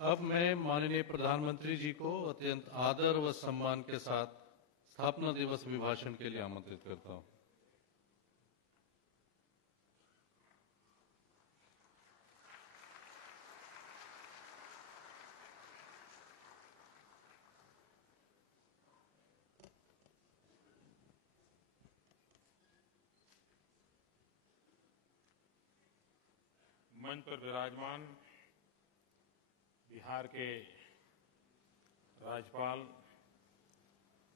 अब मैं माननीय प्रधानमंत्री जी को अत्यंत आदर व सम्मान के साथ स्थापना दिवस अभिभाषण के लिए आमंत्रित करता हूं। मंच पर विराजमान बिहार के राज्यपाल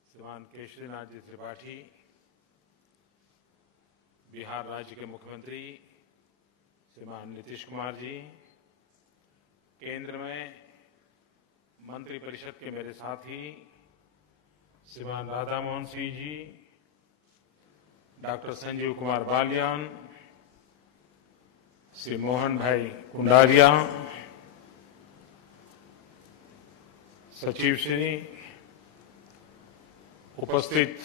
श्रीमान केशरीनाथ जी त्रिपाठी, बिहार राज्य के मुख्यमंत्री श्रीमान नीतीश कुमार जी, केंद्र में मंत्रिपरिषद के मेरे साथी श्रीमान राधा मोहन सिंह जी, डॉक्टर संजीव कुमार बालियान, श्री मोहन भाई कुंडारिया, सचिव श्री, उपस्थित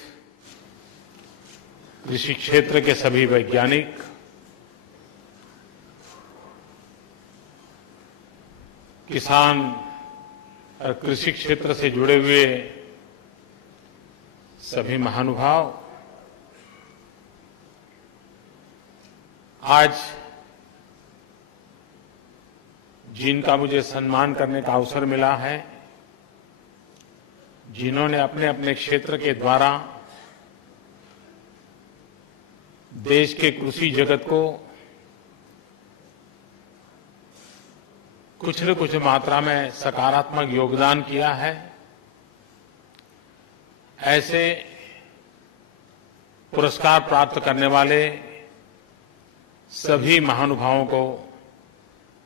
कृषि क्षेत्र के सभी वैज्ञानिक, किसान और कृषि क्षेत्र से जुड़े हुए सभी महानुभाव, आज जिनका मुझे सम्मान करने का अवसर मिला है, जिन्होंने अपने अपने क्षेत्र के द्वारा देश के कृषि जगत को कुछ न कुछ मात्रा में सकारात्मक योगदान किया है, ऐसे पुरस्कार प्राप्त करने वाले सभी महानुभावों को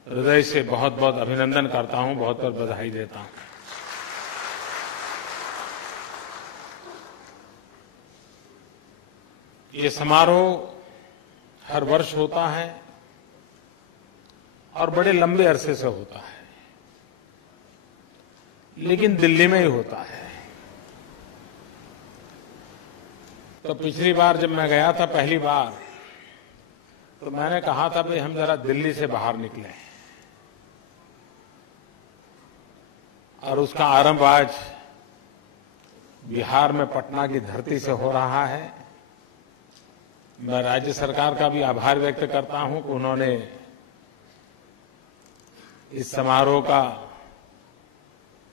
हृदय से बहुत बहुत अभिनंदन करता हूं, बहुत बहुत बधाई देता हूं। ये समारोह हर वर्ष होता है और बड़े लंबे अरसे से होता है, लेकिन दिल्ली में ही होता है। तो पिछली बार जब मैं गया था पहली बार, तो मैंने कहा था भाई हम जरा दिल्ली से बाहर निकले, और उसका आरंभ आज बिहार में पटना की धरती से हो रहा है। मैं राज्य सरकार का भी आभार व्यक्त करता हूं कि उन्होंने इस समारोह का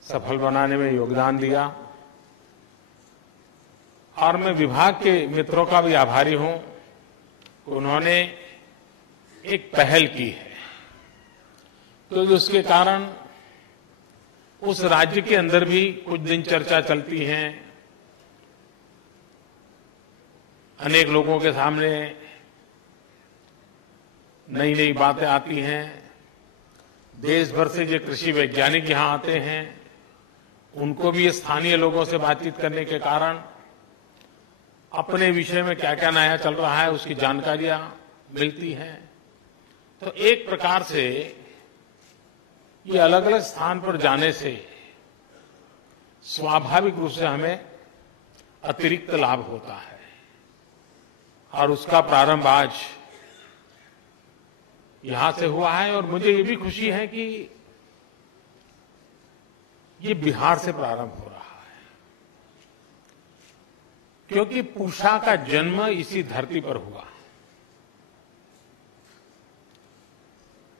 सफल बनाने में योगदान दिया, और मैं विभाग के मित्रों का भी आभारी हूं कि उन्होंने एक पहल की है, क्योंकि उसके कारण उस राज्य के अंदर भी कुछ दिन चर्चा चलती है, अनेक लोगों के सामने नई नई बातें आती हैं। देश भर से जो कृषि वैज्ञानिक यहां आते हैं, उनको भी स्थानीय लोगों से बातचीत करने के कारण अपने विषय में क्या क्या नया चल रहा है उसकी जानकारियां मिलती हैं। तो एक प्रकार से ये अलग अलग स्थान पर जाने से स्वाभाविक रूप से हमें अतिरिक्त लाभ होता है, और उसका प्रारंभ आज यहां से हुआ है। और मुझे ये भी खुशी है कि ये बिहार से प्रारंभ हो रहा है, क्योंकि पूषा का जन्म इसी धरती पर हुआ,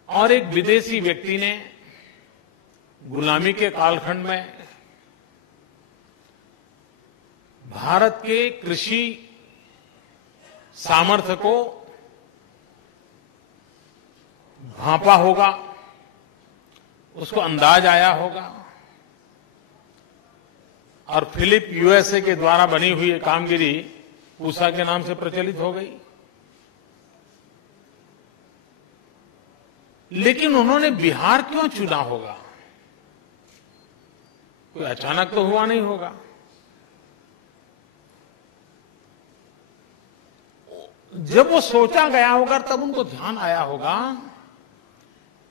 और एक विदेशी व्यक्ति ने गुलामी के कालखंड में भारत के कृषि सामर्थ्य को भांपा होगा, उसको अंदाज आया होगा, और फिलिप यूएसए के द्वारा बनी हुई कामगिरी पूषा के नाम से प्रचलित हो गई। लेकिन उन्होंने बिहार क्यों चुना होगा? कोई अचानक तो हुआ नहीं होगा। जब वो सोचा गया होगा तब उनको ध्यान आया होगा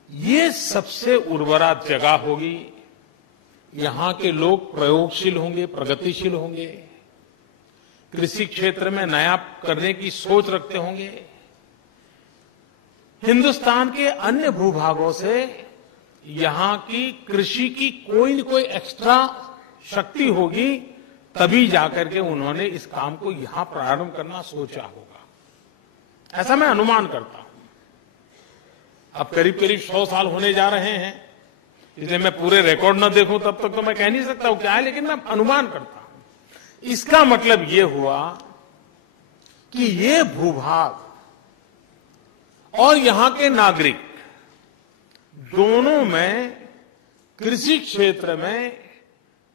ये सबसे उर्वरा जगह होगी, यहां के लोग प्रयोगशील होंगे, प्रगतिशील होंगे, कृषि क्षेत्र में नया करने की सोच रखते होंगे। हिंदुस्तान के अन्य भूभागों से यहां की कृषि की कोई न कोई एक्स्ट्रा शक्ति होगी, तभी जाकर के उन्होंने इस काम को यहां प्रारंभ करना सोचा होगा, ऐसा मैं अनुमान करता हूं। अब करीब करीब 100 साल होने जा रहे हैं, इसलिए मैं पूरे रिकॉर्ड न देखूं तब तक तो मैं कह नहीं सकता हूं क्या है, लेकिन मैं अनुमान करता हूं। इसका मतलब यह हुआ कि ये भूभाग और यहां के नागरिक दोनों में कृषि क्षेत्र में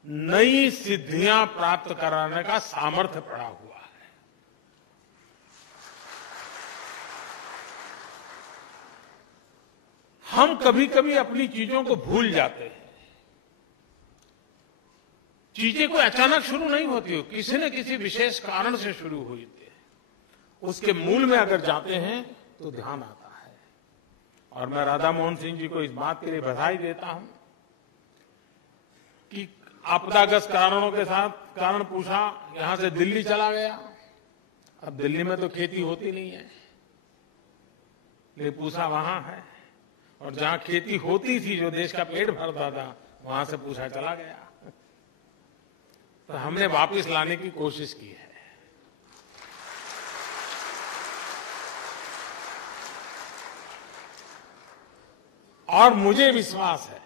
नई सिद्धियां प्राप्त कराने का सामर्थ्य पड़ा हुआ है। हम कभी कभी अपनी चीजों को भूल जाते हैं। चीजें कोई अचानक शुरू नहीं होती हो, किसी न किसी विशेष कारण से शुरू हुई थी। उसके मूल में अगर जाते हैं तो ध्यान आता है। और मैं राधा मोहन सिंह जी को इस बात के लिए बधाई देता हूं कि आपदाग्रस्त कारणों के साथ कारण पूछा, यहां से दिल्ली चला गया। अब दिल्ली में तो खेती होती नहीं है, लेकिन पूछा वहां है, और जहां खेती होती थी, जो देश का पेट भरता था, वहां से पूछा चला गया। तो हमने वापस लाने की कोशिश की है। और मुझे विश्वास है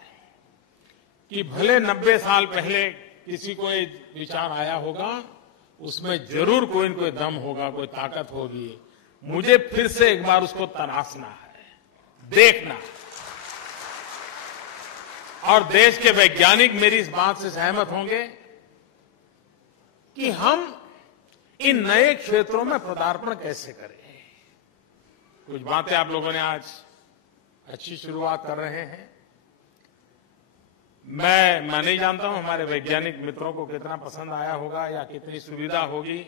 कि भले 90 साल पहले किसी को ये विचार आया होगा, उसमें जरूर कोई न कोई दम होगा, कोई ताकत होगी। मुझे फिर से एक बार उसको तराशना है, देखना। और देश के वैज्ञानिक मेरी इस बात से सहमत होंगे कि हम इन नए क्षेत्रों में पदार्पण कैसे करें। कुछ बातें आप लोगों ने आज अच्छी शुरुआत कर रहे हैं। मैं नहीं जानता हूं हमारे वैज्ञानिक मित्रों को कितना पसंद आया होगा या कितनी सुविधा होगी,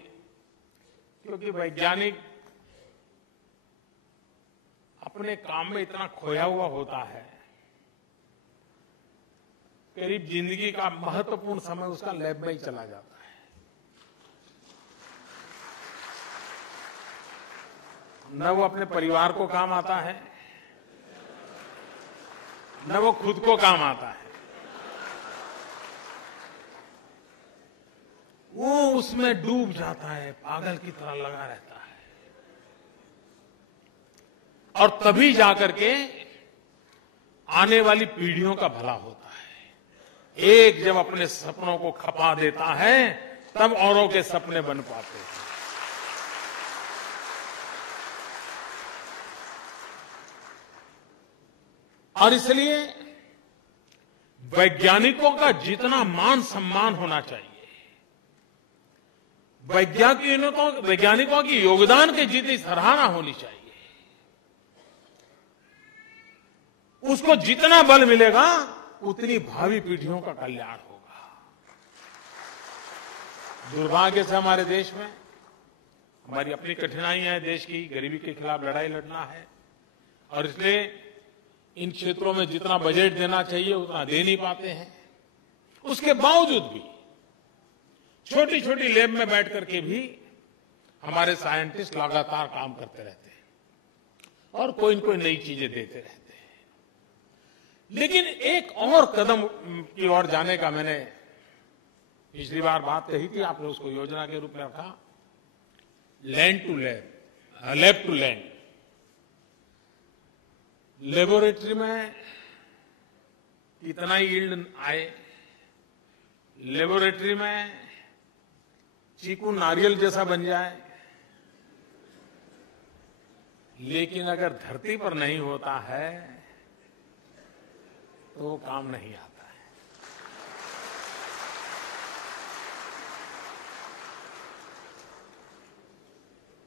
क्योंकि वैज्ञानिक अपने काम में इतना खोया हुआ होता है, करीब जिंदगी का महत्वपूर्ण समय उसका लैब में ही चला जाता है। न वो अपने परिवार को काम आता है, न वो खुद को काम आता है। वो उसमें डूब जाता है, पागल की तरह लगा रहता है। और तभी जाकर के आने वाली पीढ़ियों का भला होता है। एक जब अपने सपनों को खपा देता है, तब औरों के सपने बन पाते हैं। और इसलिए वैज्ञानिकों का जितना मान सम्मान होना चाहिए, वैज्ञानिकों की योगदान की जितनी सराहना होनी चाहिए, उसको जितना बल मिलेगा, उतनी भावी पीढ़ियों का कल्याण होगा। दुर्भाग्य से हमारे देश में हमारी अपनी कठिनाइयां हैं, देश की गरीबी के खिलाफ लड़ाई लड़ना है, और इसलिए इन क्षेत्रों में जितना बजट देना चाहिए उतना दे नहीं पाते हैं। उसके बावजूद भी छोटी छोटी लैब में बैठ करके भी हमारे साइंटिस्ट लगातार काम करते रहते हैं और कोई न कोई नई चीजें देते रहते हैं। लेकिन एक और कदम की ओर जाने का मैंने पिछली बार बात कही थी, आपने उसको योजना के रूप में रखा, land to lab, lab to land. Laboratory में कितना यील्ड आए, लेबोरेटरी में चीकू नारियल जैसा बन जाए, लेकिन अगर धरती पर नहीं होता है तो वो काम नहीं आता है।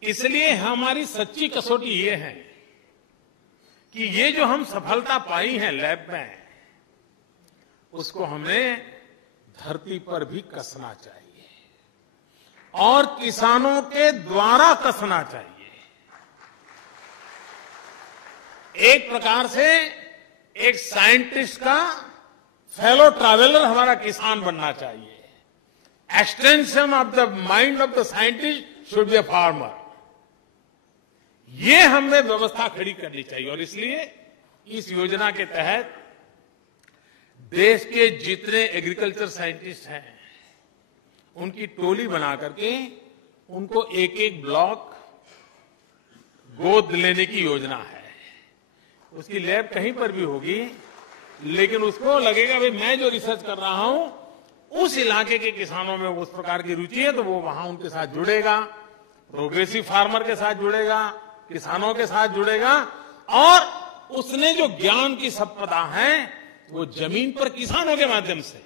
इसलिए हमारी सच्ची कसौटी ये है कि ये जो हम सफलता पाई है लैब में, उसको हमें धरती पर भी कसना चाहिए और किसानों के द्वारा कसना चाहिए। एक प्रकार से एक साइंटिस्ट का फेलो ट्रैवलर हमारा किसान बनना चाहिए। Extension of the mind of the scientist should be a farmer. ये हमें व्यवस्था खड़ी करनी चाहिए और इसलिए इस योजना के तहत देश के जितने एग्रीकल्चर साइंटिस्ट हैं उनकी टोली बना करके उनको एक एक ब्लॉक गोद लेने की योजना है। उसकी लैब कहीं पर भी होगी, लेकिन उसको लगेगा भाई मैं जो रिसर्च कर रहा हूं उस इलाके के किसानों में उस प्रकार की रुचि है, तो वो वहां उनके साथ जुड़ेगा, प्रोग्रेसिव फार्मर के साथ जुड़ेगा, किसानों के साथ जुड़ेगा, और उसने जो ज्ञान की संपदा है वो जमीन पर किसानों के माध्यम से,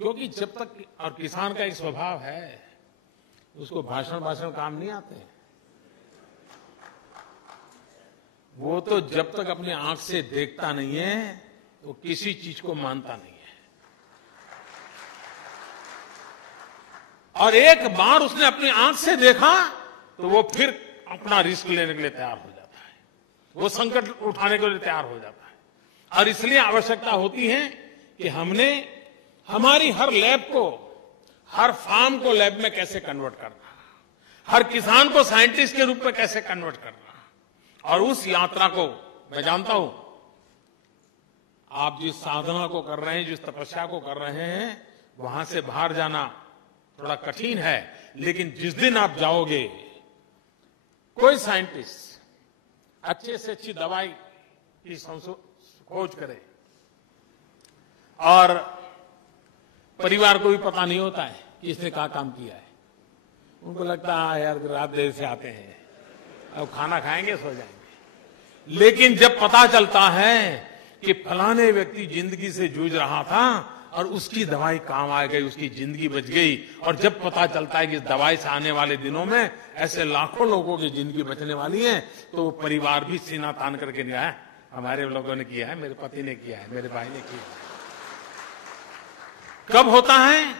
क्योंकि जब तक, और किसान का एक स्वभाव है उसको भाषण काम नहीं आते, वो तो जब तक अपनी आंख से देखता नहीं है तो किसी चीज को मानता नहीं है। और एक बार उसने अपनी आंख से देखा तो वो फिर अपना रिस्क लेने के लिए तैयार हो जाता है, वो संकट उठाने के लिए तैयार हो जाता है। और इसलिए आवश्यकता होती है कि हमने हमारी हर लैब को, हर फार्म को लैब में कैसे कन्वर्ट करना, हर किसान को साइंटिस्ट के रूप में कैसे कन्वर्ट करना, और उस यात्रा को मैं जानता हूं आप जिस साधना को कर रहे हैं, जिस तपस्या को कर रहे हैं, वहां से बाहर जाना थोड़ा कठिन है, लेकिन जिस दिन आप जाओगे, कोई साइंटिस्ट अच्छे से अच्छी दवाई की खोज करे और परिवार को भी पता नहीं होता है कि इसने क्या काम किया है, उनको लगता है यार रात देर से आते हैं, अब खाना खाएंगे सो जाएंगे। लेकिन जब पता चलता है कि फलाने व्यक्ति जिंदगी से जूझ रहा था और उसकी दवाई काम आ गई, उसकी जिंदगी बच गई, और जब पता चलता है कि इस दवाई से आने वाले दिनों में ऐसे लाखों लोगों की जिंदगी बचने वाली है, तो वो परिवार भी सीना तान करके गया है, हमारे लोगों ने किया है, मेरे पति ने किया है, मेरे भाई ने किया है। कब होता है?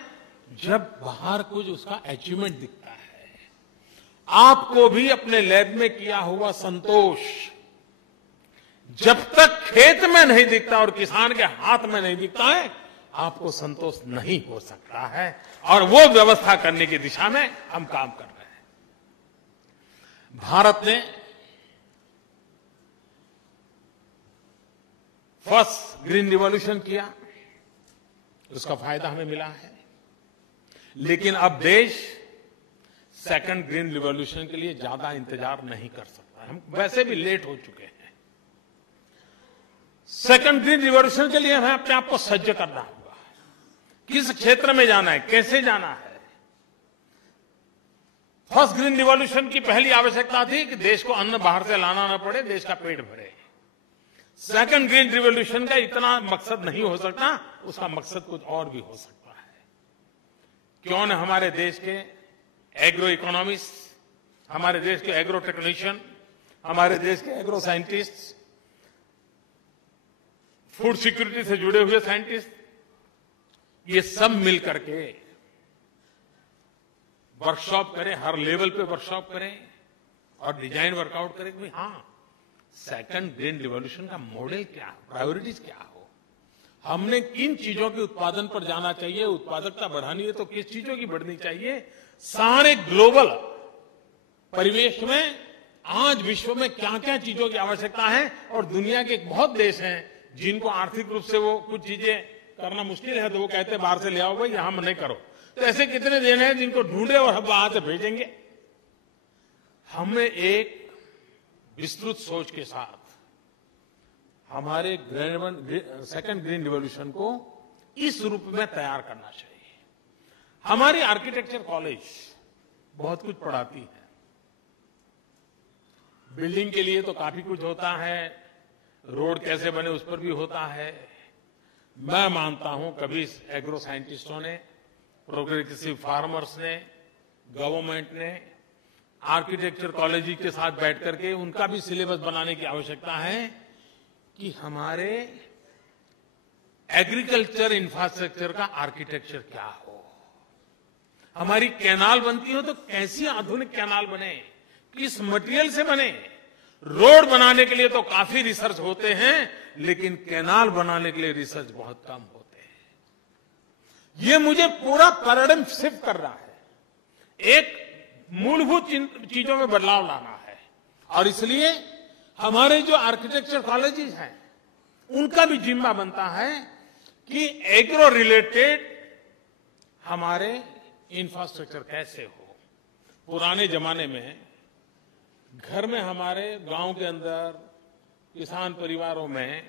जब बाहर कुछ उसका अचीवमेंट दिखता है। आपको भी अपने लैब में किया हुआ संतोष जब तक खेत में नहीं दिखता और किसान के हाथ में नहीं दिखता है, आपको संतोष नहीं हो सकता है, और वो व्यवस्था करने की दिशा में हम काम कर रहे हैं। भारत ने फर्स्ट ग्रीन रिवॉल्यूशन किया, उसका फायदा हमें मिला है, लेकिन अब देश सेकंड ग्रीन रिवॉल्यूशन के लिए ज्यादा इंतजार नहीं कर सकता। हम वैसे भी लेट हो चुके हैं। सेकंड ग्रीन रिवॉल्यूशन के लिए हमें अपने आप को सज्ज करना होगा। किस क्षेत्र में जाना है, कैसे जाना है। फर्स्ट ग्रीन रिवॉल्यूशन की पहली आवश्यकता थी कि देश को अन्न बाहर से लाना न पड़े, देश का पेट भरे। सेकंड ग्रीन रिवॉल्यूशन का इतना मकसद नहीं हो सकता, उसका मकसद कुछ और भी हो सकता है। क्यों न हमारे देश के एग्रो इकोनॉमिस्ट, हमारे देश के एग्रो टेक्नीशियन, हमारे देश के एग्रो साइंटिस्ट, फूड सिक्योरिटी से जुड़े हुए साइंटिस्ट, ये सब मिल करके वर्कशॉप करें, हर लेवल पे वर्कशॉप करें और डिजाइन वर्कआउट करें कि हाँ, सेकंड ग्रीन रिवॉल्यूशन का मॉडल क्या हो, प्रायोरिटीज क्या हो, हमने किन चीजों के उत्पादन पर जाना चाहिए, उत्पादकता बढ़ानी है तो किस चीजों की बढ़नी चाहिए। सारे ग्लोबल परिवेश में आज विश्व में क्या क्या चीजों की आवश्यकता है, और दुनिया के बहुत देश हैं जिनको आर्थिक रूप से वो कुछ चीजें करना मुश्किल है, तो वो कहते हैं बाहर से ले आओ भाई, यहां नहीं करो। तो ऐसे कितने देश हैं जिनको ढूंढे और हम वहां से भेजेंगे। हमें एक विस्तृत सोच के साथ हमारे सेकंड ग्रीन रिवॉल्यूशन को इस रूप में तैयार करना चाहिए। हमारी आर्किटेक्चर कॉलेज बहुत कुछ पढ़ाती है। बिल्डिंग के लिए तो काफी कुछ होता है, रोड कैसे बने उस पर भी होता है। मैं मानता हूं कभी एग्रो साइंटिस्टों ने, प्रोग्रेसिव फार्मर्स ने, गवर्नमेंट ने आर्किटेक्चर कॉलेज के साथ बैठ करके उनका भी सिलेबस बनाने की आवश्यकता है कि हमारे एग्रीकल्चर इंफ्रास्ट्रक्चर का आर्किटेक्चर क्या हो। हमारी कैनाल बनती हो तो कैसी आधुनिक कैनाल बने, किस मटेरियल से बने। रोड बनाने के लिए तो काफी रिसर्च होते हैं, लेकिन कैनाल बनाने के लिए रिसर्च बहुत कम होते हैं। ये मुझे पूरा पैराडाइम शिफ्ट कर रहा है, एक मूलभूत चीजों में बदलाव लाना है। और इसलिए हमारे जो आर्किटेक्चर कॉलेजेस हैं उनका भी जिम्मा बनता है कि एग्रो रिलेटेड हमारे इंफ्रास्ट्रक्चर कैसे हो। पुराने जमाने में घर में हमारे गांव के अंदर किसान परिवारों में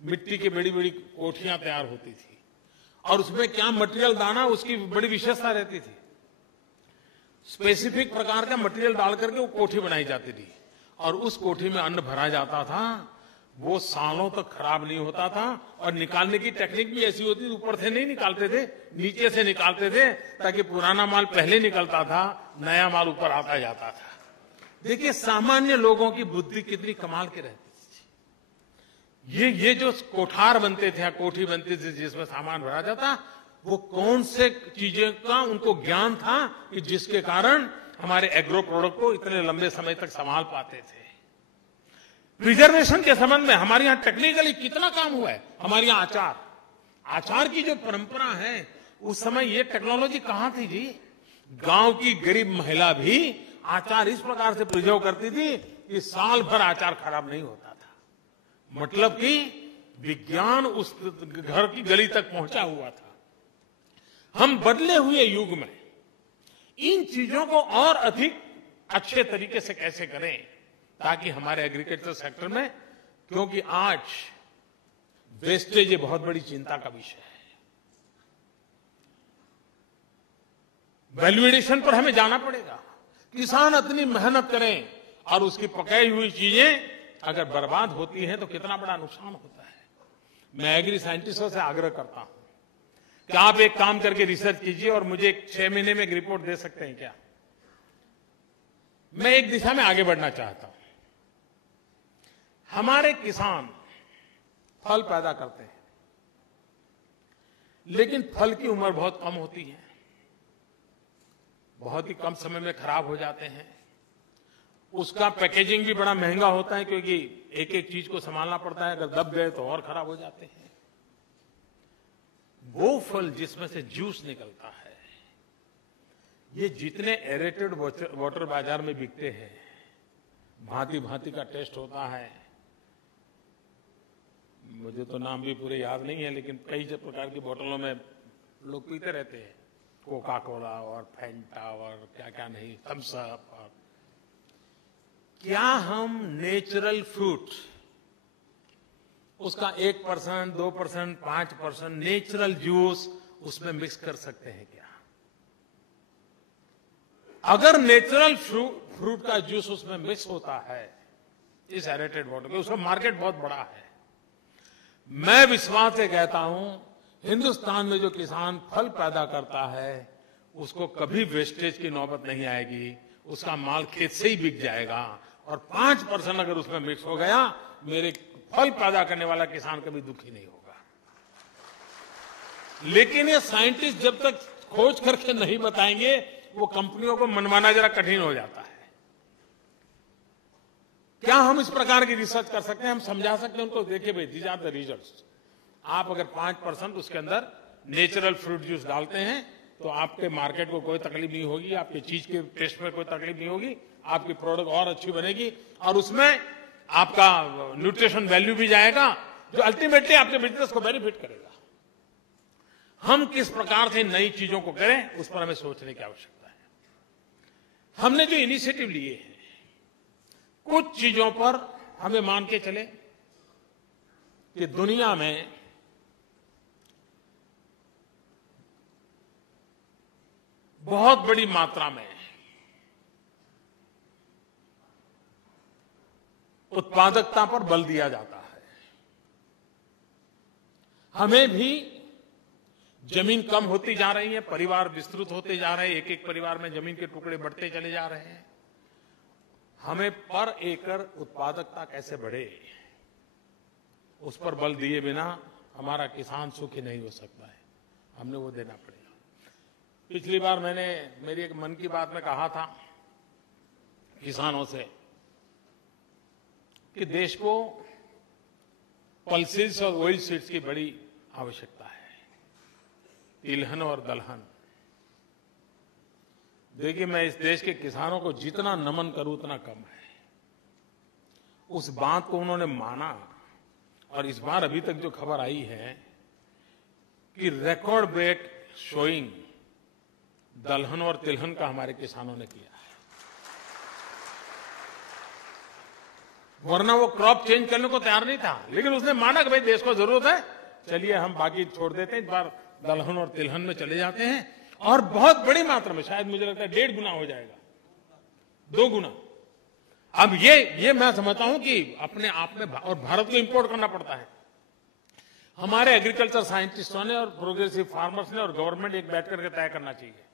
मिट्टी की बड़ी बड़ी कोठियां तैयार होती थी और उसमें क्या मटेरियल डालना उसकी बड़ी विशेषता रहती थी। स्पेसिफिक प्रकार का मटेरियल डाल करके वो कोठी बनाई जाती थी और उस कोठी में अन्न भरा जाता था। वो सालों तक खराब नहीं होता था और निकालने की टेक्निक भी ऐसी होती थी, ऊपर से नहीं निकालते थे, नीचे से निकालते थे ताकि पुराना माल पहले निकलता था, नया माल ऊपर आता जाता था। देखिए सामान्य लोगों की बुद्धि कितनी कमाल की रहती थी। ये जो कोठार बनते थे, कोठी बनती थी जिसमें सामान भरा जाता, वो कौन से चीजें का उनको ज्ञान था कि जिसके कारण हमारे एग्रो प्रोडक्ट को इतने लंबे समय तक संभाल पाते थे। प्रिजर्वेशन के संबंध में हमारे यहां टेक्निकली कितना काम हुआ है। हमारे यहां आचार की जो परंपरा है, उस समय ये टेक्नोलॉजी कहां थी जी। गांव की गरीब महिला भी आचार इस प्रकार से प्रिजर्व करती थी कि साल भर आचार खराब नहीं होता था। मतलब कि विज्ञान उस घर की गली तक पहुंचा हुआ था। हम बदले हुए युग में इन चीजों को और अधिक अच्छे तरीके से कैसे करें ताकि हमारे एग्रीकल्चर सेक्टर में, क्योंकि आज वेस्टेज ये बहुत बड़ी चिंता का विषय है। वैल्यू एडिशन पर हमें जाना पड़ेगा। किसान इतनी मेहनत करें और उसकी पकाई हुई चीजें अगर बर्बाद होती हैं तो कितना बड़ा नुकसान होता है। मैं एग्री साइंटिस्टों से आग्रह करता हूं कि आप एक काम करके रिसर्च कीजिए और मुझे 6 महीने में एक रिपोर्ट दे सकते हैं क्या। मैं एक दिशा में आगे बढ़ना चाहता हूं। हमारे किसान फल पैदा करते हैं, लेकिन फल की उम्र बहुत कम होती है, बहुत ही कम समय में खराब हो जाते हैं। उसका पैकेजिंग भी बड़ा महंगा होता है क्योंकि एक एक चीज को संभालना पड़ता है, अगर दब गए तो और खराब हो जाते हैं। वो फल जिसमें से जूस निकलता है, ये जितने एरेटेड वाटर बाजार में बिकते हैं, भांति भांति का टेस्ट होता है। मुझे तो नाम भी पूरे याद नहीं है, लेकिन कई प्रकार की बोतलों में लोग पीते रहते हैं, कोका कोला और फैंटा और क्या क्या नहीं, थम्स अप। और क्या हम नेचुरल फ्रूट उसका 1%, 2%, 5% नेचुरल जूस उसमें मिक्स कर सकते हैं क्या? अगर नेचुरल फ्रूट का जूस उसमें मिक्स होता है इस एरेटेड वाटर के, उसका मार्केट बहुत बड़ा है। मैं विश्वास से कहता हूं हिंदुस्तान में जो किसान फल पैदा करता है उसको कभी वेस्टेज की नौबत नहीं आएगी। उसका माल खेत से ही बिक जाएगा और 5% अगर उसमें मिक्स हो गया, मेरे फल पैदा करने वाला किसान कभी दुखी नहीं होगा। लेकिन ये साइंटिस्ट जब तक खोज करके नहीं बताएंगे, वो कंपनियों को मनवाना जरा कठिन हो जाता है। क्या हम इस प्रकार की रिसर्च कर सकते हैं? हम समझा सकते हैं उनको, देखिए भाई दीज आर द रिजल्ट्स। आप अगर 5% उसके अंदर नेचुरल फ्रूट जूस डालते हैं तो आपके मार्केट को कोई तकलीफ नहीं होगी, आपकी चीज के टेस्ट में कोई तकलीफ नहीं होगी, आपकी प्रोडक्ट और अच्छी बनेगी और उसमें आपका न्यूट्रिशन वैल्यू भी जाएगा, जो अल्टीमेटली आपके बिजनेस को बेनिफिट करेगा। हम किस प्रकार से नई चीजों को करें, उस पर हमें सोचने की आवश्यकता है। हमने जो इनिशिएटिव लिए हैं, कुछ चीजों पर हमें मान के चले कि दुनिया में बहुत बड़ी मात्रा में उत्पादकता पर बल दिया जाता है। हमें भी जमीन कम होती जा रही है, परिवार विस्तृत होते जा रहे हैं, एक एक परिवार में जमीन के टुकड़े बढ़ते चले जा रहे हैं। हमें पर एकड़ उत्पादकता कैसे बढ़े, उस पर बल दिए बिना हमारा किसान सुखी नहीं हो सकता है। हमने वो देना पड़ेगा। पिछली बार मैंने मेरी एक मन की बात में कहा था किसानों से कि देश को पल्सेस और ऑयल सीड्स की बड़ी आवश्यकता है, तिलहन और दलहन। देखिए, मैं इस देश के किसानों को जितना नमन करूं उतना कम है। उस बात को उन्होंने माना और इस बार अभी तक जो खबर आई है कि रिकॉर्ड ब्रेक शोइंग दलहन और तिलहन का हमारे किसानों ने किया है। वरना वो क्रॉप चेंज करने को तैयार नहीं था, लेकिन उसने माना कि भाई देश को जरूरत है, चलिए हम बाकी छोड़ देते हैं, इस बार दलहन और तिलहन में चले जाते हैं, और बहुत बड़ी मात्रा में, शायद मुझे लगता है 1.5 गुना हो जाएगा, 2 गुना। अब ये मैं समझता हूं कि अपने आप में, और भारत को इंपोर्ट करना पड़ता है। हमारे एग्रीकल्चर साइंटिस्टों ने और प्रोग्रेसिव फार्मर्स ने और गवर्नमेंट एक बैठ करके तय करना चाहिए,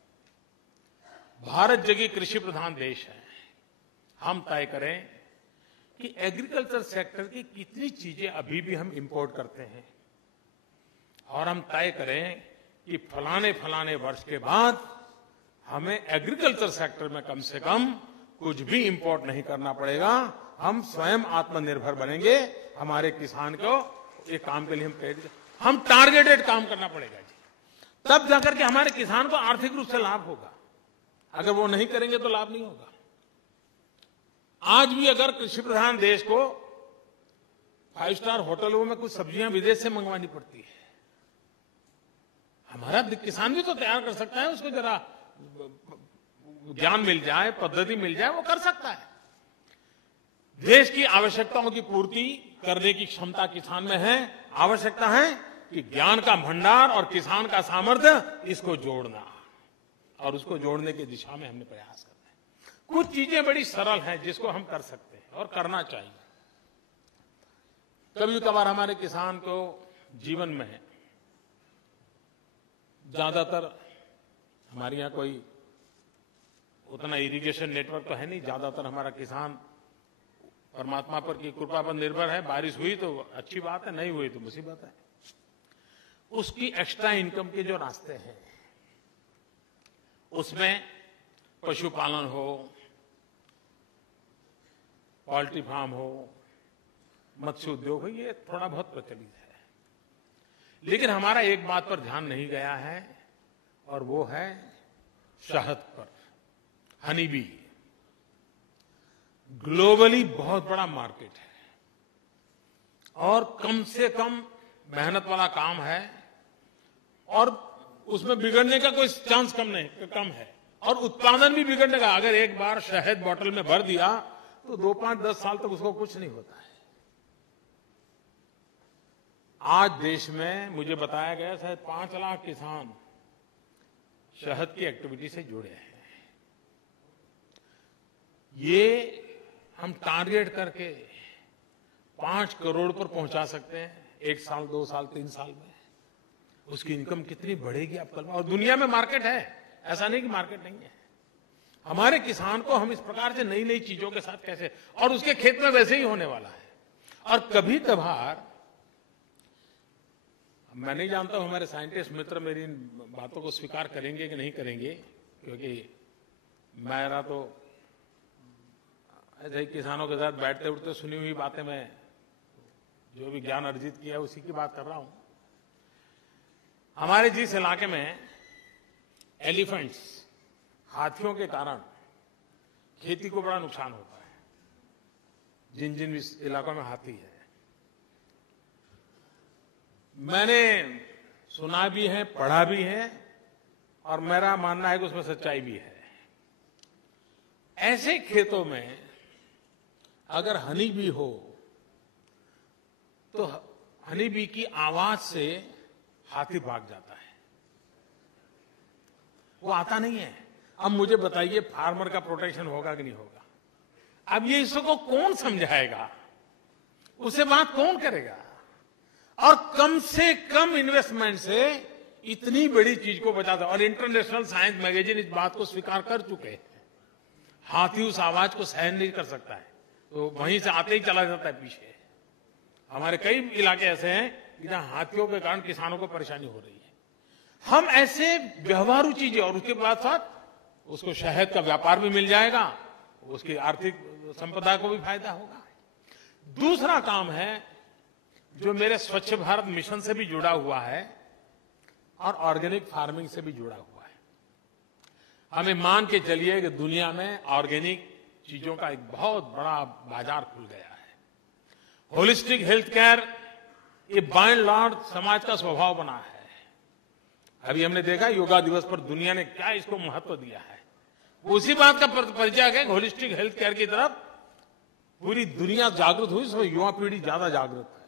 भारत जगह कृषि प्रधान देश है, हम तय करें कि एग्रीकल्चर सेक्टर की कितनी चीजें अभी भी हम इंपोर्ट करते हैं, और हम तय करें कि फलाने वर्ष के बाद हमें एग्रीकल्चर सेक्टर में कम से कम कुछ भी इंपोर्ट नहीं करना पड़ेगा, हम स्वयं आत्मनिर्भर बनेंगे। हमारे किसान को एक काम के लिए हम टारगेटेड काम करना पड़ेगा जी, तब जाकर के हमारे किसान को आर्थिक रूप से लाभ होगा। अगर वो नहीं करेंगे तो लाभ नहीं होगा। आज भी अगर कृषि प्रधान देश को 5 स्टार होटलों में कुछ सब्जियां विदेश से मंगवानी पड़ती है, हमारा किसान भी तो तैयार कर सकता है, उसको जरा ज्ञान मिल जाए, पद्धति मिल जाए, वो कर सकता है। देश की आवश्यकताओं की पूर्ति करने की क्षमता किसान में है। आवश्यकता है कि ज्ञान का भंडार और किसान का सामर्थ्य, इसको जोड़ना, और उसको जोड़ने की दिशा में हमने प्रयास करना है। कुछ चीजें बड़ी सरल हैं जिसको हम कर सकते हैं और करना चाहिए। कभी कभार हमारे किसान को जीवन में, ज्यादातर हमारे यहाँ कोई उतना इरिगेशन नेटवर्क तो है नहीं, ज्यादातर हमारा किसान परमात्मा पर की कृपा पर निर्भर है। बारिश हुई तो अच्छी बात है, नहीं हुई तो मुसीबत है। उसकी एक्स्ट्रा इनकम के जो रास्ते हैं, उसमें पशुपालन हो, पोल्ट्री फार्म हो, मत्स्य उद्योग हो, ये थोड़ा बहुत प्रचलित है। लेकिन हमारा एक बात पर ध्यान नहीं गया है, और वो है शहद पर, हनी बी। ग्लोबली बहुत बड़ा मार्केट है, और कम से कम मेहनत वाला काम है, और उसमें बिगड़ने का कोई चांस कम है, और उत्पादन भी बिगड़ने का। अगर एक बार शहद बोतल में भर दिया तो 2, 5, 10 साल तक उसको कुछ नहीं होता है। आज देश में मुझे बताया गया शायद 5 लाख किसान शहद की एक्टिविटी से जुड़े हैं। ये हम टारगेट करके 5 करोड़ पर पहुंचा सकते हैं 1 साल, 2 साल, 3 साल में। उसकी इनकम कितनी बढ़ेगी आप कल्पना। और दुनिया में मार्केट है, ऐसा नहीं कि मार्केट नहीं है। हमारे किसान को हम इस प्रकार से नई नई चीजों के साथ कैसे, और उसके खेत में वैसे ही होने वाला है। और कभी कभार, मैं नहीं जानता हूं हमारे साइंटिस्ट मित्र मेरी इन बातों को स्वीकार करेंगे कि नहीं करेंगे, क्योंकि मेरा तो ऐसे ही किसानों के साथ बैठते उठते सुनी हुई बातें, मैं जो भी ज्ञान अर्जित किया है उसी की बात कर रहा हूं। हमारे जिस इलाके में एलिफेंट्स, हाथियों के कारण खेती को बड़ा नुकसान होता है, जिन जिन इलाकों में हाथी है, मैंने सुना भी है, पढ़ा भी है, और मेरा मानना है कि उसमें सच्चाई भी है। ऐसे खेतों में अगर हनी बी हो तो हनी बी की आवाज से हाथी भाग जाता है, वो आता नहीं है। अब मुझे बताइए फार्मर का प्रोटेक्शन होगा कि नहीं होगा? अब ये इसको कौन समझाएगा, उसे बात कौन करेगा? और कम से कम इन्वेस्टमेंट से इतनी बड़ी चीज को बचाता। और इंटरनेशनल साइंस मैगजीन इस बात को स्वीकार कर चुके हैं, हाथी उस आवाज को सहन नहीं कर सकता है, तो वहीं से आते ही चला जाता है पीछे। हमारे कई इलाके ऐसे हैं जहां हाथियों के कारण किसानों को परेशानी हो रही है। हम ऐसे व्यवहारू चीजें, और उसके बाद साथ उसको शहद का व्यापार भी मिल जाएगा, उसकी आर्थिक संपदा को भी फायदा होगा। दूसरा काम है जो मेरे स्वच्छ भारत मिशन से भी जुड़ा हुआ है और ऑर्गेनिक फार्मिंग से भी जुड़ा हुआ है। हमें मान के चलिए कि दुनिया में ऑर्गेनिक चीजों का एक बहुत बड़ा बाजार खुल गया है। होलिस्टिक हेल्थ केयर, ये बाय एंड लार्ज समाज का स्वभाव बना है। अभी हमने देखा योगा दिवस पर दुनिया ने क्या इसको महत्व दिया है। उसी बात का परिचय है, होलिस्टिक हेल्थ केयर की तरफ पूरी दुनिया जागृत हुई, इसमें युवा पीढ़ी ज्यादा जागृत है।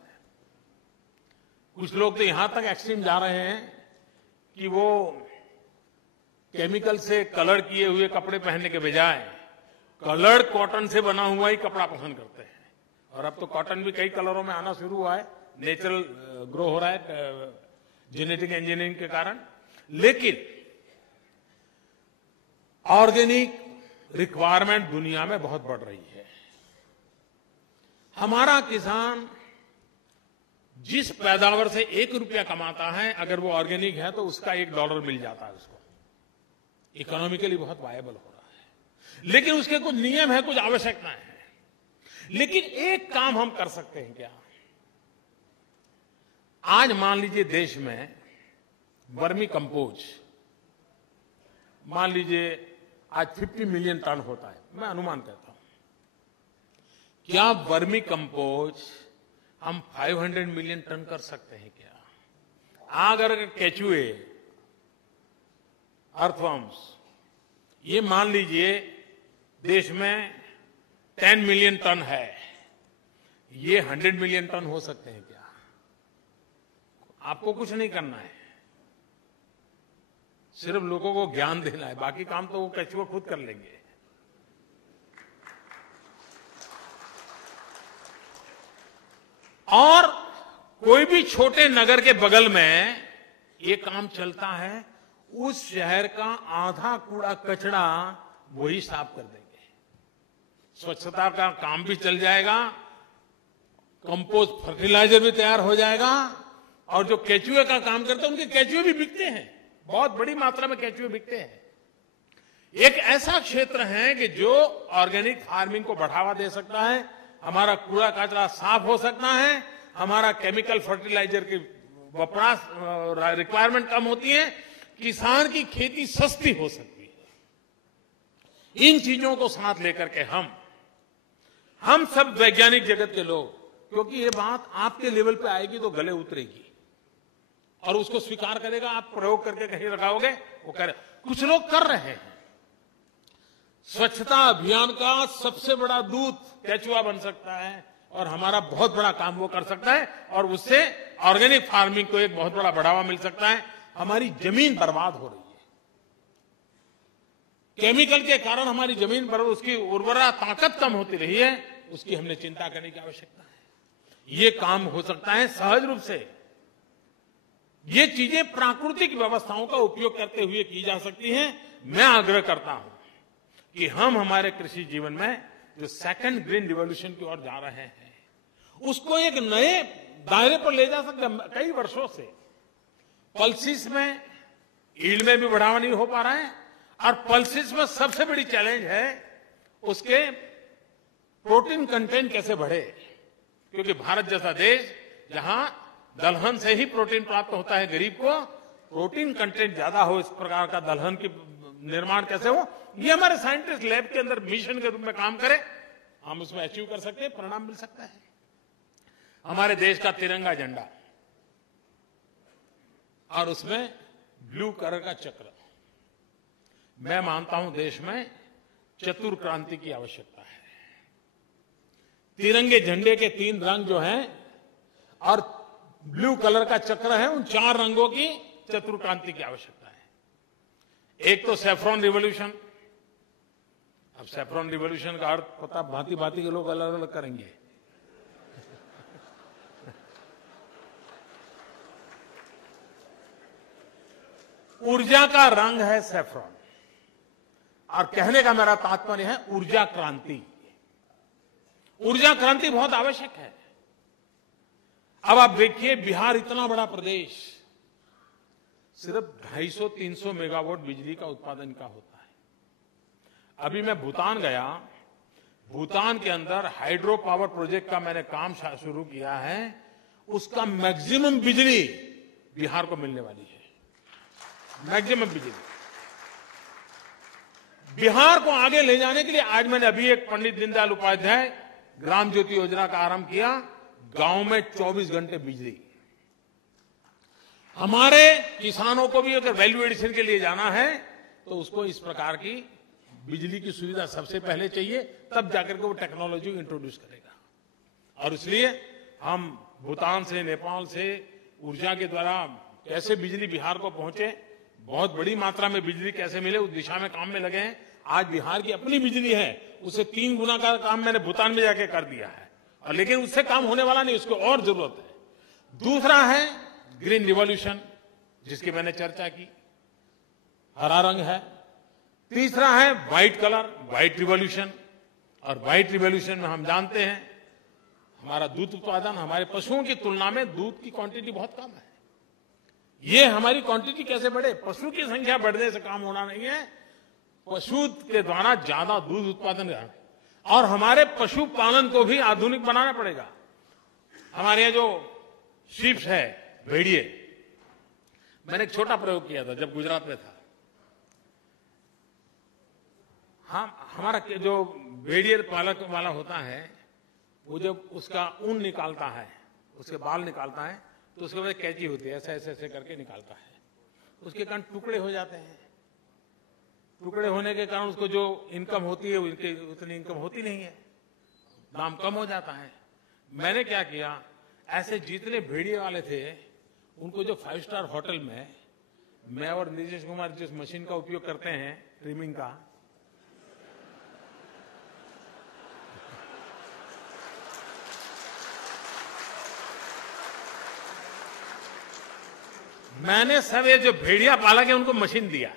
कुछ लोग तो यहां तक एक्सट्रीम जा रहे हैं कि वो केमिकल से कलर किए हुए कपड़े पहनने के बजाय कलर्ड कॉटन से बना हुआ ही कपड़ा पसंद करते हैं। और अब तो कॉटन भी कई कलरों में आना शुरू हुआ है, नेचुरल ग्रो हो रहा है जेनेटिक इंजीनियरिंग के कारण। लेकिन ऑर्गेनिक रिक्वायरमेंट दुनिया में बहुत बढ़ रही है। हमारा किसान जिस पैदावार से 1 रुपया कमाता है, अगर वो ऑर्गेनिक है तो उसका $1 मिल जाता है उसको। इकोनॉमिकली बहुत वायबल हो रहा है। लेकिन उसके कुछ नियम है, कुछ आवश्यकताएं हैं। लेकिन एक काम हम कर सकते हैं क्या? आज मान लीजिए देश में वर्मी कंपोज मान लीजिए आज 50 मिलियन टन होता है, मैं अनुमान कहता हूं। क्या वर्मी कंपोज हम 500 मिलियन टन कर सकते हैं क्या? अगर केचुए, अर्थवर्म्स, ये मान लीजिए देश में 10 मिलियन टन है, ये 100 मिलियन टन हो सकते हैं क्या? आपको कुछ नहीं करना है, सिर्फ लोगों को ज्ञान देना है, बाकी काम तो वो केचुए खुद कर लेंगे। और कोई भी छोटे नगर के बगल में ये काम चलता है, उस शहर का आधा कूड़ा कचरा वही साफ कर देंगे। स्वच्छता का काम भी चल जाएगा, कंपोस्ट फर्टिलाइजर भी तैयार हो जाएगा, और जो केचुए का काम करते हैं उनके केचुए भी बिकते हैं, बहुत बड़ी मात्रा में केचुए बिकते हैं। एक ऐसा क्षेत्र है कि जो ऑर्गेनिक फार्मिंग को बढ़ावा दे सकता है, हमारा कूड़ा कचरा साफ हो सकता है, हमारा केमिकल फर्टिलाइजर की वपराश रिक्वायरमेंट कम होती है, किसान की खेती सस्ती हो सकती है। इन चीजों को साथ लेकर के हम सब वैज्ञानिक जगत के लोग, क्योंकि ये बात आपके लेवल पे आएगी तो गले उतरेगी और उसको स्वीकार करेगा। आप प्रयोग करके कहीं लगाओगे, वो करे। कुछ लोग कर रहे हैं। स्वच्छता अभियान का सबसे बड़ा दूत केचुआ बन सकता है और हमारा बहुत बड़ा काम वो कर सकता है, और उससे ऑर्गेनिक फार्मिंग को एक बहुत बड़ा बढ़ावा मिल सकता है। हमारी जमीन बर्बाद हो रही है, केमिकल के कारण हमारी जमीन पर उसकी उर्वरा ताकत कम होती रही है, उसकी हमने चिंता करने की आवश्यकता है। ये काम हो सकता है सहज रूप से। ये चीजें प्राकृतिक व्यवस्थाओं का उपयोग करते हुए की जा सकती हैं। मैं आग्रह करता हूं कि हम हमारे कृषि जीवन में जो सेकंड ग्रीन रिवॉल्यूशन की ओर जा रहे हैं, उसको एक नए दायरे पर ले जा सकते हैं। कई वर्षों से पल्सिस में ईल्ड में भी बढ़ावा नहीं हो पा रहा है, और पल्सिस में सबसे बड़ी चैलेंज है उसके प्रोटीन कंटेंट कैसे बढ़े, क्योंकि भारत जैसा देश जहां दलहन से ही प्रोटीन प्राप्त होता है गरीब को, प्रोटीन कंटेंट ज्यादा हो, इस प्रकार का दलहन की निर्माण कैसे हो, ये हमारे साइंटिस्ट लैब के अंदर मिशन के रूप में काम करें, हम उसमें अचीव कर सकते हैं, परिणाम मिल सकता है। हमारे देश का तिरंगा झंडा और उसमें ब्लू कलर का चक्र, मैं मानता हूं देश में चतुर क्रांति की आवश्यकता है। तिरंगे झंडे के 3 रंग जो हैं और ब्लू कलर का चक्र है, उन 4 रंगों की चतुर क्रांति की आवश्यकता है। एक तो सैफ्रॉन रिवॉल्यूशन। अब सैफ्रॉन रिवॉल्यूशन का अर्थ पता भांति भांति के लोग अलग अलग करेंगे। ऊर्जा का रंग है सैफ्रॉन, और कहने का मेरा तात्पर्य है ऊर्जा क्रांति। ऊर्जा क्रांति बहुत आवश्यक है। अब आप देखिए, बिहार इतना बड़ा प्रदेश, सिर्फ 250-300 मेगावाट बिजली का उत्पादन का होता है। अभी मैं भूटान गया, भूटान के अंदर हाइड्रो पावर प्रोजेक्ट का मैंने काम शुरू किया है, उसका मैक्सिमम बिजली बिहार को मिलने वाली है। मैक्सिमम बिजली बिहार को आगे ले जाने के लिए आज मैंने अभी एक पंडित दीनदयाल उपाध्याय ग्राम ज्योति योजना का आरंभ किया। गांव में 24 घंटे बिजली। हमारे किसानों को भी अगर वैल्यू एडिशन के लिए जाना है तो उसको इस प्रकार की बिजली की सुविधा सबसे पहले चाहिए, तब जाकर के वो टेक्नोलॉजी इंट्रोड्यूस करेगा। और इसलिए हम भूटान से, नेपाल से ऊर्जा के द्वारा कैसे बिजली बिहार को पहुंचे, बहुत बड़ी मात्रा में बिजली कैसे मिले, उस दिशा में काम में लगे हैं। आज बिहार की अपनी बिजली है, उससे 3 गुना का काम मैंने भूटान में जाके कर दिया है, और लेकिन उससे काम होने वाला नहीं, उसको और जरूरत है। दूसरा है ग्रीन रिवॉल्यूशन, जिसकी मैंने चर्चा की, हरा रंग है। तीसरा है व्हाइट कलर, व्हाइट रिवॉल्यूशन। और व्हाइट रिवॉल्यूशन में हम जानते हैं हमारा दूध उत्पादन हमारे पशुओं की तुलना में दूध की क्वांटिटी बहुत कम है। ये हमारी क्वांटिटी कैसे बढ़े? पशु की संख्या बढ़ने से काम होना नहीं है, पशु के द्वारा ज्यादा दूध उत्पादन करना, और हमारे पशुपालन को भी आधुनिक बनाना पड़ेगा। हमारे यहाँ जो शीप्स है, भेड़िए, मैंने एक छोटा प्रयोग किया था जब गुजरात में था। हमारा जो भेड़िए पालक वाला होता है, वो जब उसका ऊन निकालता है, उसके बाल निकालता है, तो उसके बाद कैंची होती है, ऐसे ऐसे ऐसे करके निकालता है। उसके कारण टुकड़े हो जाते हैं। टुकड़े होने के कारण उसको जो इनकम होती है उनकी उतनी इनकम होती नहीं है, दाम कम हो जाता है। मैंने क्या किया, ऐसे जितने भेड़िए वाले थे उनको जो 5 स्टार होटल में मैं और नीतीश कुमार जिस मशीन का उपयोग करते हैं ट्रिमिंग का, मैंने सब ये जो भेड़िया पालक है उनको मशीन दिया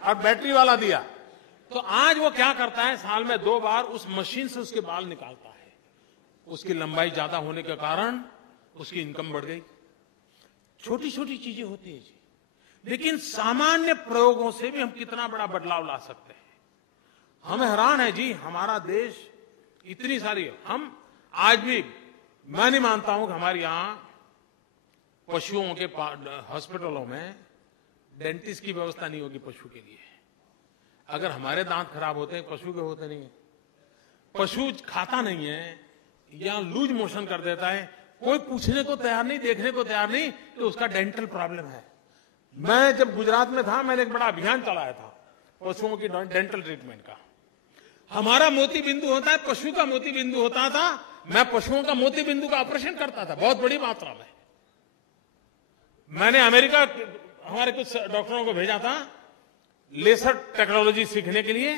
और बैटरी वाला दिया। तो आज वो क्या करता है, साल में 2 बार उस मशीन से उसके बाल निकालता है। उसकी लंबाई ज्यादा होने के कारण उसकी इनकम बढ़ गई। छोटी छोटी चीजें होती है जी, लेकिन सामान्य प्रयोगों से भी हम कितना बड़ा बदलाव ला सकते हैं। हमें हैरान है जी, हमारा देश इतनी सारी, हम आज भी, मैं नहीं मानता हूं कि हमारे यहां पशुओं के हॉस्पिटलों में डेंटिस्ट की व्यवस्था नहीं होगी पशु के लिए। अगर हमारे दांत खराब होते हैं, पशु के होते नहीं है। पशु खाता नहीं है या लूज मोशन कर देता है, कोई पूछने को तैयार नहीं, देखने को तैयार नहीं कि उसका डेंटल प्रॉब्लम है। मैं जब गुजरात में था, मैंने एक बड़ा अभियान चलाया था पशुओं की डेंटल ट्रीटमेंट का। हमारा मोती बिंदु होता है, पशु का मोती बिंदु होता था। मैं पशुओं का मोती बिंदु का ऑपरेशन करता था बहुत बड़ी मात्रा में। मैंने अमेरिका हमारे कुछ डॉक्टरों को भेजा था लेसर टेक्नोलॉजी सीखने के लिए,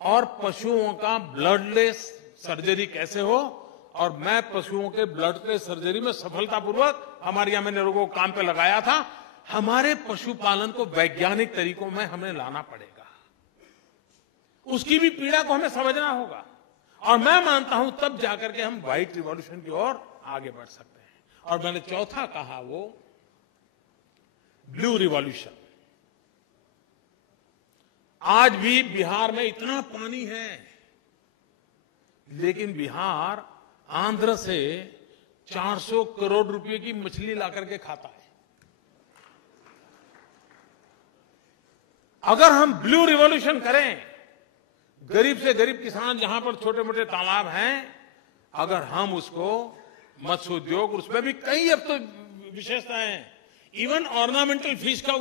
और पशुओं का ब्लडलेस सर्जरी कैसे हो, और मैं पशुओं के ब्लडलेस सर्जरी में सफलतापूर्वक हमारे यहां मैंने लोगों को काम पे लगाया था। हमारे पशुपालन को वैज्ञानिक तरीकों में हमें लाना पड़ेगा, उसकी भी पीड़ा को हमें समझना होगा, और मैं मानता हूं तब जाकर के हम व्हाइट रिवॉल्यूशन की ओर आगे बढ़ सकते हैं। और मैंने चौथा कहा वो ब्लू रिवॉल्यूशन। आज भी बिहार में इतना पानी है, लेकिन बिहार आंध्र से 400 करोड़ रुपए की मछली लाकर के खाता है। अगर हम ब्लू रिवॉल्यूशन करें, गरीब से गरीब किसान जहां पर छोटे मोटे तालाब हैं, अगर हम उसको मत्स्य उद्योग, उसमें भी कई अब तो विशेषताएं हैं, इवन ऑर्नामेंटल फिश का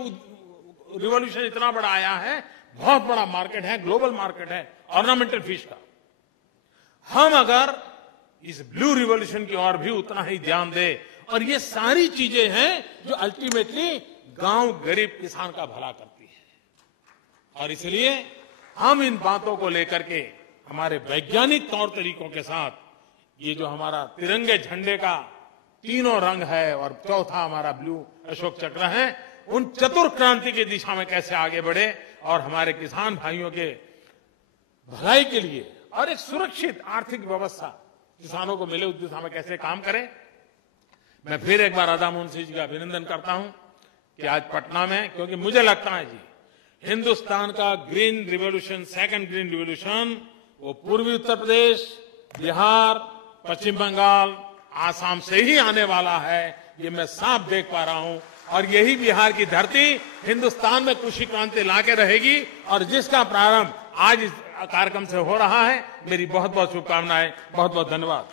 रिवॉल्यूशन इतना बड़ा आया है, बहुत बड़ा मार्केट है, ग्लोबल मार्केट है ऑर्नामेंटल फिश का। हम अगर इस ब्लू रिवॉल्यूशन की ओर भी उतना ही ध्यान दें, और ये सारी चीजें हैं जो अल्टीमेटली गांव गरीब किसान का भला करती है। और इसलिए हम इन बातों को लेकर के हमारे वैज्ञानिक तौर तरीकों के साथ, ये जो हमारा तिरंगे झंडे का 3 रंग है और चौथा हमारा ब्लू अशोक चक्र है, उन चतुर क्रांति की दिशा में कैसे आगे बढ़े और हमारे किसान भाइयों के भलाई के लिए और एक सुरक्षित आर्थिक व्यवस्था किसानों को मिले, उस दिशा में कैसे काम करें। मैं फिर एक बार राधा मोहन सिंह जी का अभिनंदन करता हूं कि आज पटना में, क्योंकि मुझे लगता है जी हिंदुस्तान का green revolution, second green revolution, वो पूर्वी उत्तर प्रदेश, बिहार, पश्चिम बंगाल, आसाम से ही आने वाला है, ये मैं साफ देख पा रहा हूं। और यही बिहार की धरती हिंदुस्तान में कृषि क्रांति लाके रहेगी, और जिसका प्रारंभ आज इस कार्यक्रम से हो रहा है। मेरी बहुत बहुत शुभकामनाएं, बहुत बहुत धन्यवाद।